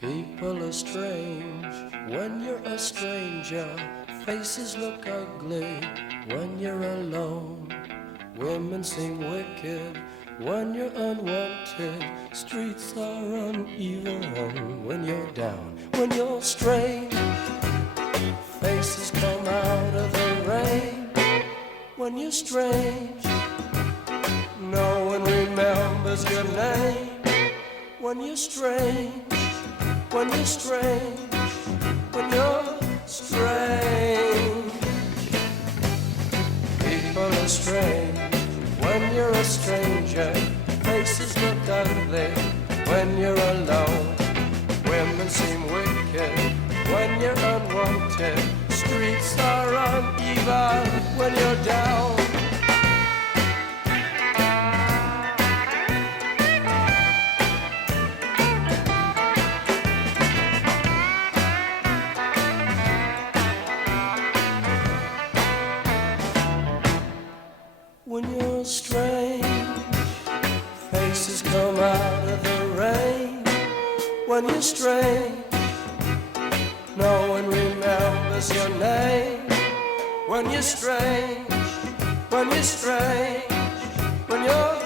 People are strange when you're a stranger. Faces look ugly when you're alone. Women seem wicked when you're unwanted. Streets are uneven when you're down. When you're strange, faces come out of the rain. When you're strange, no one remembers your name. When you're strange, when you're strange, when you're strange. People are strange when you're a stranger. Faces look ugly when you're alone. Women seem wicked when you're unwanted. Streets are uneven when you're down. When you're strange, faces come out of the rain. When you're strange, no one remembers your name. When you're strange, when you're strange, when you're